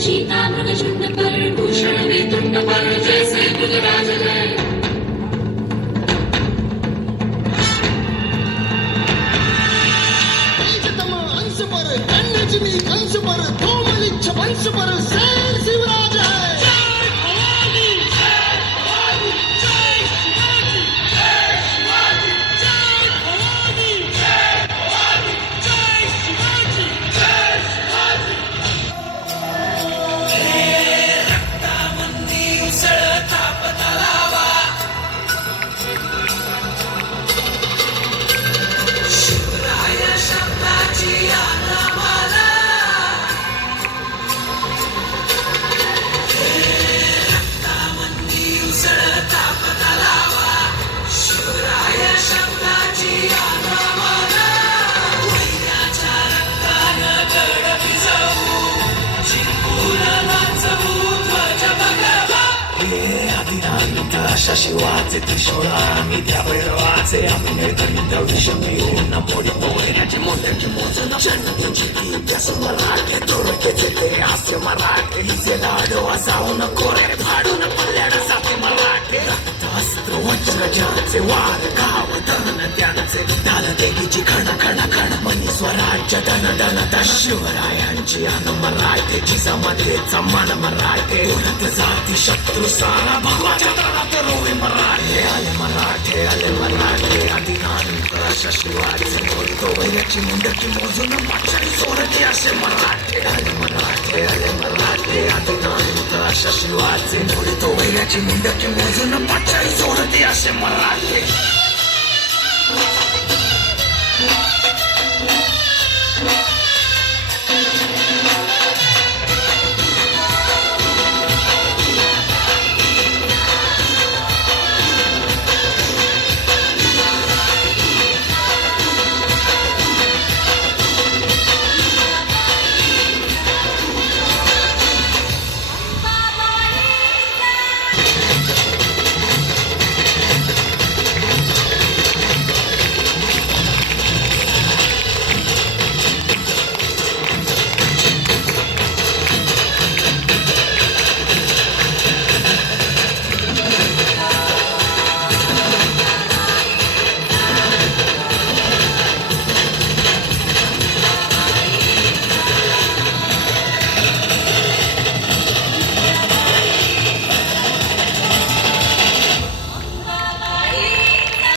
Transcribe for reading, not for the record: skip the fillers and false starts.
चीता मृगशुंड पर भूषण में तुंड पर जैसे मृगराज जय। तेजतम अंश पर कन्नजनी कंस पर कोमलिच्छ वंश पर सैन शिवराज है। अशा शिवाचे त्रिशूळा आम्ही त्या भैरवाचे आम्ही निर्गणित विषमी होऊन मोडी पोहण्याचे मोठ्याचे मोजून जन्मची ती त्यासून मराठे तोरकेचे ते हास्य मराठे हिचे लाडवा जाऊन कोरे फाडून पडल्यानं जाते मराठे अस्त्र वज्रजाचे वार गाव धन त्यांचे दाल देवीची खण खण खण मनी स्वराज्य धन धन धन शिवरायांची अन मराठेची समतेचा मन मराठे उलट जाती शत्रू सारा भगवाच्या तळात रोवे मराठे आले मराठे आदिनाथ अशा शिवाचे बोलतो वैराची मुंडकी मोजून पाचारी सोडते असे मराठे आले मराठे आदिनाथ अशा शिवाचे बोलतो वैराची मुंडकी मोजून पाचारी सोडते असे मराठे।